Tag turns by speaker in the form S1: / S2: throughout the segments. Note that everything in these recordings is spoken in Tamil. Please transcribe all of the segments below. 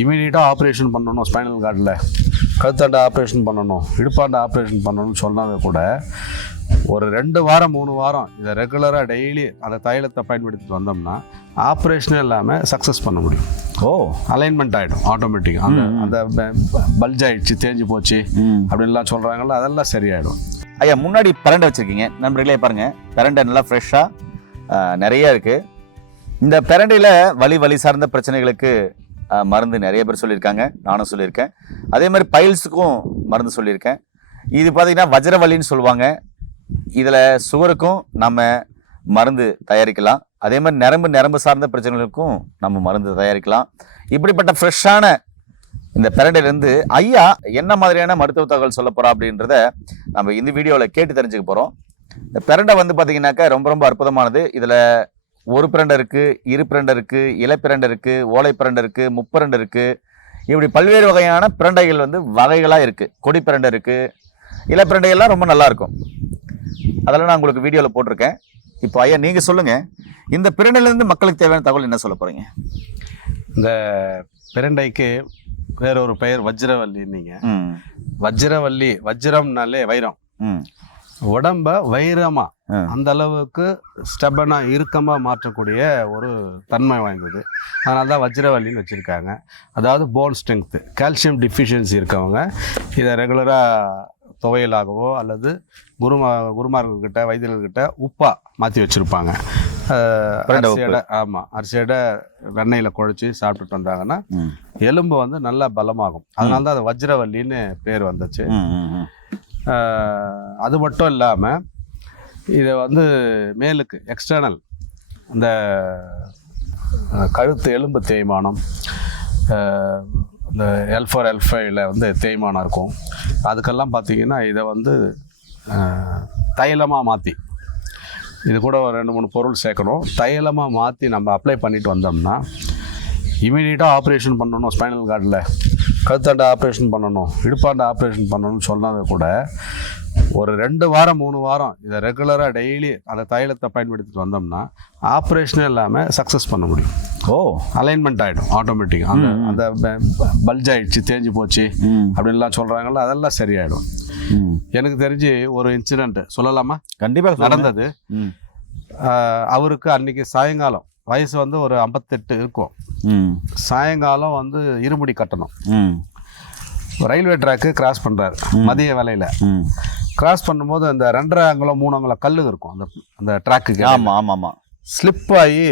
S1: இமீடியட்டாக ஆப்ரேஷன் பண்ணணும் ஸ்பைனல் கார்டில் கழுத்தாண்ட ஆப்ரேஷன் பண்ணணும் இடுப்பாண்ட ஆப்ரேஷன் பண்ணணும்னு சொன்னாங்க கூட ஒரு ரெண்டு வாரம் மூணு வாரம் இதை ரெகுலராக டெய்லி அந்த தைலத்தை பயன்படுத்திட்டு வந்தோம்னா ஆப்ரேஷனே இல்லாமல் சக்ஸஸ் பண்ண முடியும்.
S2: ஓ.
S1: அலைன்மெண்ட் ஆகிடும் ஆட்டோமேட்டிக் அந்த அந்த பல்ஜ் ஆயிடுச்சு தேஞ்சு போச்சு அப்படின்லாம் சொல்கிறாங்கல்ல அதெல்லாம் சரியாயிடும்.
S2: ஐயா முன்னாடி பிரண்டை வச்சிருக்கீங்க நண்பர்களே பாருங்க பிரண்டை நல்லா ஃப்ரெஷ்ஷாக நிறைய இருக்கு. இந்த பிரண்டையில் வலி வலி சார்ந்த பிரச்சனைகளுக்கு மருந்து நிறைய பேர் சொல்லியிருக்காங்க. நானும் சொல்லியிருக்கேன். அதே மாதிரி பைல்ஸுக்கும் மருந்து சொல்லியிருக்கேன். இது பார்த்திங்கன்னா வஜ்ரவலின்னு சொல்லுவாங்க. இதில் சுகருக்கும் நம்ம மருந்து தயாரிக்கலாம். அதே மாதிரி நரம்பு நரம்பு சார்ந்த பிரச்சனைகளுக்கும் நம்ம மருந்து தயாரிக்கலாம். இப்படிப்பட்ட ஃப்ரெஷ்ஷான இந்த பிரண்டையிலேருந்து ஐயா என்ன மாதிரியான மருத்துவ தகவல் சொல்ல போகிறா அப்படின்றத நம்ம இந்த வீடியோவில் கேட்டு தெரிஞ்சுக்க போகிறோம் இந்த பிரண்டை வந்து பார்த்திங்கனாக்கா ரொம்ப ரொம்ப அற்புதமானது. இதில் ஒரு பிரண்டை இருக்குது இரு பிரண்டை இருக்குது இலைப்பிரண்டை இருக்குது ஓலை பிரண்டை இருக்குது முப்பிரண்டை இருக்குது இப்படி பல்வேறு வகையான பிரண்டைகள் வந்து வகைகளாக இருக்குது கொடி பிரண்டை இருக்குது இலைப்பிரண்டைகள்லாம் ரொம்ப நல்லா இருக்கும். அதெல்லாம் நான் உங்களுக்கு வீடியோவில் போட்டிருக்கேன். இப்போ ஐயா நீங்கள் சொல்லுங்கள் இந்த பிரண்டையிலேருந்து மக்களுக்கு தேவையான தகவல் என்ன சொல்ல போகிறீங்க
S1: இந்த பிரண்டைக்கு வேற ஒரு பெயர் வஜ்ரவல்லின்னீங்க வஜ்ரவல்லி வஜ்ரம்னாலே வைரம்.
S2: ம்.
S1: உடம்ப வைரமா. அந்த அளவுக்கு ஸ்டெபனா இறுக்கமா மாற்றக்கூடிய ஒரு தன்மை வாய்ந்தது. அதனால தான் வஜ்ரவல்லின்னு வச்சுருக்காங்க. அதாவது போன் ஸ்ட்ரென்த்து கால்சியம் டிஃபிஷியன்சி இருக்கவங்க இதை ரெகுலராக துவையலாகவோ அல்லது குருமா குருமார்கள்கிட்ட வைத்தியர்கள்கிட்ட உப்பா மாற்றி வச்சுருப்பாங்க. அரிசியோட ஆமாம் அரிசியோட வெண்ணெயில் குழச்சி சாப்பிட்டுட்டு வந்தாங்கன்னா எலும்பு வந்து நல்லா பலமாகும். அதனால தான் அது வஜ்ரவல்லின்னு பேர் வந்துச்சு. அது மட்டும் இல்லாமல் இதை வந்து மேலுக்கு எக்ஸ்டர்னல் இந்த கழுத்து எலும்பு தேய்மானம் இந்த எல் ஃபோர் எல் ஃபைவ்ல வந்து தேய்மானம் இருக்கும். அதுக்கெல்லாம் பார்த்தீங்கன்னா இதை வந்து தைலமாக மாற்றி இது கூட ஒரு ரெண்டு மூணு பொருள் சேர்க்கணும். தைலமாக மாற்றி நம்ம அப்ளை பண்ணிட்டு வந்தோம்னா இமீடியட்டாக ஆப்ரேஷன் பண்ணணும் ஸ்பைனல் கார்டில் கழுத்தாண்ட ஆப்ரேஷன் பண்ணணும் இடுப்பாண்ட ஆப்ரேஷன் பண்ணணும்னு சொன்னது கூட ஒரு ரெண்டு வாரம் மூணு வாரம் இதை ரெகுலராக டெய்லி அந்த தைலத்தை பயன்படுத்திட்டு வந்தோம்னா ஆப்ரேஷனே இல்லாமல் சக்ஸஸ் பண்ண முடியும்.
S2: ஓ.
S1: அலைன்மெண்ட் ஆகிடும் ஆட்டோமேட்டிக் அந்த அந்த பல்ஜ் ஆயிடுச்சு தேஞ்சு போச்சு அப்படின்லாம் சொல்கிறாங்கல்ல அதெல்லாம் சரியாயிடும். எனக்கு தெரிஞ்சு ஒரு இன்சிடென்ட் சொல்லலாமா?
S2: கண்டிப்பாக
S1: நடந்தது. அவருக்கு அன்னைக்கு சாயங்காலம் வயசு வந்து ஒரு ஐம்பத்தெட்டு இருக்கும். சாயங்காலம் வந்து இருமுடி கட்டணும். ரயில்வே ட்ராக்கு கிராஸ் பண்ணுறாரு மதிய வேலையில் கிராஸ் பண்ணும்போது அந்த ரெண்டரை அங்குலம் மூணு அங்குலம் கல்லு இருக்கும். அந்த அந்த ட்ராக்குக்கு
S2: ஆமாம் ஆமாம் ஆமாம்
S1: ஸ்லிப் ஆகி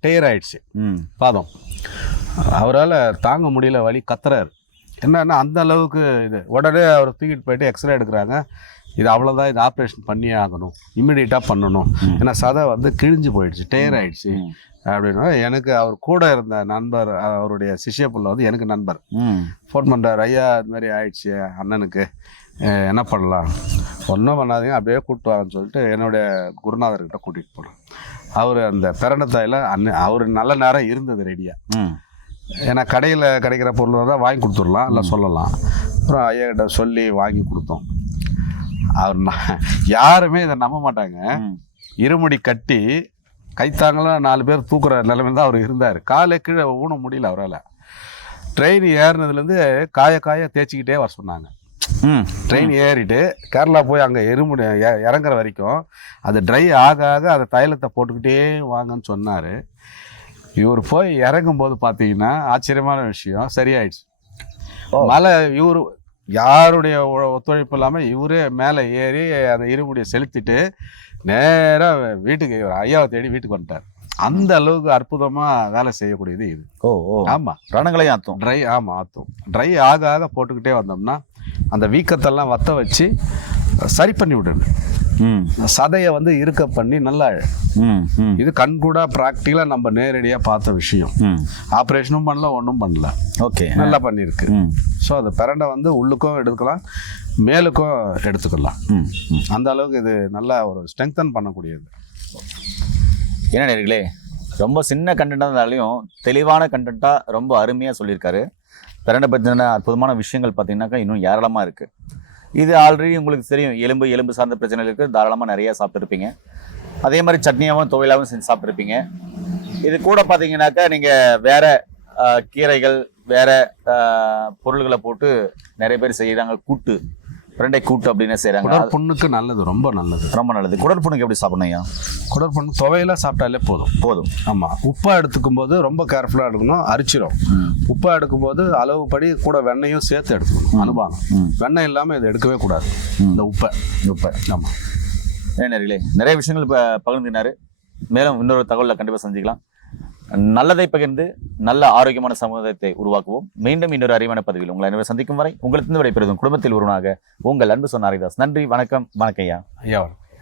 S1: டயர் ஆயிடுச்சு.
S2: ம்.
S1: பாதம். அவரால் தாங்க முடியல வலி கத்துறாரு. என்னன்னா அந்த அளவுக்கு இது. உடனே அவர் தூக்கிட்டு போயிட்டு எக்ஸ்ரே எடுக்கிறாங்க. இது அவ்வளோதான் இது ஆப்ரேஷன் பண்ணியே ஆகணும். இம்மிடியட்டாக பண்ணணும். ஏன்னா சதை வந்து கிழிஞ்சு போயிடுச்சு டயர் ஆயிடுச்சு. அப்படின்னா எனக்கு அவர் கூட இருந்த நண்பர் அவருடைய சிஷ்ய புள்ள வந்து எனக்கு நண்பர். ஃபோன் பண்ணுறாரு ஐயா இது மாதிரி ஆயிடுச்சு அண்ணனுக்கு. என்ன பண்ணலாம்? ஒன்றும் பண்ணாதீங்க அப்படியே கூப்பிட்டு வாங்கன்னு சொல்லிட்டு என்னுடைய குருநாதர்கிட்ட கூட்டிகிட்டு போனேன் அவர் அந்த பிறண்டத்தாயில் அண்ணன் அவர் நல்ல நேரம் இருந்தது ரெடியாக ஏன்னா கடையில் கிடைக்கிற பொருள் தான் வாங்கி கொடுத்துடலாம் இல்லை சொல்லலாம். அப்புறம் ஐயா கிட்ட சொல்லி வாங்கி கொடுத்தோம். அவர் யாருமே இதை நம்ப மாட்டாங்க. இருமுடி கட்டி கைத்தாங்கலாம் நாலு பேர் தூக்குற நிலைமையில தான் அவர் இருந்தார். காலை கீழே ஊன முடியல அவரால். ட்ரெயின் ஏறினதுலேருந்து காய காய தேய்ச்சிக்கிட்டே வர சொன்னாங்க.
S2: ம்.
S1: ட்ரெயின் ஏறிட்டு கேரளா போய் அங்கே எறுமுடி இ- இறங்குற வரைக்கும் அது ட்ரை ஆக ஆக அதை தைலத்தை போட்டுக்கிட்டே வாங்கன்னு சொன்னார். இவர் போய் இறங்கும்போது பார்த்தீங்கன்னா ஆச்சரியமான விஷயம். சரியாயிடுச்சு. மலை இவர் யாருடைய ஒத்துழைப்பு இல்லாமல் இவரே மேலே ஏறி அந்த இருமுடியை செலுத்திட்டு நேராக வீட்டுக்கு இவர் ஐயாவை தேடி வீட்டுக்கு வந்துட்டார். அந்த அளவுக்கு அற்புதமாக வேலை செய்யக்கூடியது இது.
S2: ஓ ஓ.
S1: ஆமாம்
S2: ரணங்களையும் ஆத்தும்.
S1: ட்ரை ஆமாம் ஆற்றும் ட்ரை ஆக ஆக போட்டுக்கிட்டே வந்தோம்னா அந்த வீக்கத்தெல்லாம் வத்த வச்சு சரி பண்ணி விடுங்க.
S2: ம்.
S1: சதையை வந்து இருக்க பண்ணி நல்லா
S2: ம் ம்.
S1: இது கண்கூடா ப்ராக்டிக்கலாக நம்ம நேரடியாக பார்த்த விஷயம்.
S2: ம்.
S1: ஆப்ரேஷனும் பண்ணல ஒன்றும் பண்ணல.
S2: ஓகே.
S1: நல்லா பண்ணியிருக்கு.
S2: ம்.
S1: ஸோ அந்த பிரண்டை வந்து உள்ளுக்கும் எடுக்கலாம் மேலுக்கும் எடுத்துக்கலாம். அந்த அளவுக்கு இது நல்லா ஒரு ஸ்ட்ரெங்தன் பண்ணக்கூடியது.
S2: என்ன நேர்களே ரொம்ப சின்ன கண்டென்ட்டாக இருந்தாலையும் தெளிவான கண்டென்ட்டாக ரொம்ப அருமையாக சொல்லியிருக்காரு. பிரண்டை பற்றின அற்புதமான விஷயங்கள் பார்த்தீங்கன்னாக்கா இன்னும் ஏராளமாக இருக்குது இது ஆல்ரெடி உங்களுக்கு தெரியும். எலும்பு எலும்பு சார்ந்த பிரச்சனைகள் இருக்குது தாராளமாக நிறையா சாப்பிட்ருப்பீங்க அதே மாதிரி சட்னியாகவும் துவையலாகவும் செஞ்சு சாப்பிட்ருப்பீங்க இது கூட பார்த்தீங்கன்னாக்கா நீங்கள் வேறு கீரைகள் வேறு பொருள்களை போட்டு நிறைய பேர் செய்கிறாங்க கூட்டு. பிரண்டை கூட்டு அப்படின்னு செய்றாங்க. அது
S1: குடற்புண்ணுக்கு நல்லது ரொம்ப நல்லது.
S2: ரொம்ப நல்லது. குடற்புண்ணுக்கு எப்படி சாப்பிடணும் ஐயா?
S1: குடற்புண்ணு துவையில சாப்பிட்டாலே போதும்.
S2: போதும்.
S1: ஆமாம் உப்பா எடுத்துக்கும் போது ரொம்ப கேர்ஃபுல்லாக எடுக்கணும் அரிச்சிரும்.
S2: ம்.
S1: உப்பா எடுக்கும்போது அளவுப்படி கூட வெண்ணையும் சேர்த்து எடுத்துக்கணும் அனுபவம். வெண்ணெய் இல்லாமல் இதை எடுக்கவே கூடாது. இந்த உப்பை.
S2: உப்பை.
S1: ஆமாம்
S2: நேர்களே நிறைய விஷயங்கள் இப்போ பகிர்ந்தினாரு மேலும் இன்னொரு தகவலில் கண்டிப்பாக சந்திக்கலாம். நல்லதை பகிர்ந்து நல்ல ஆரோக்கியமான சமுதாயத்தை உருவாக்குவோம். மீண்டும் இன்னொரு அறிவான பதிவில் உங்களை அனைவரும் சந்திக்கும் வரை உங்களுக்கு விடைபெறுதும் குடும்பத்தில் ஒருவனாக உங்கள் அன்பு சொன்ன ஹரிதாஸ். நன்றி வணக்கம் வணக்கம் ஐயா.
S1: ஐயா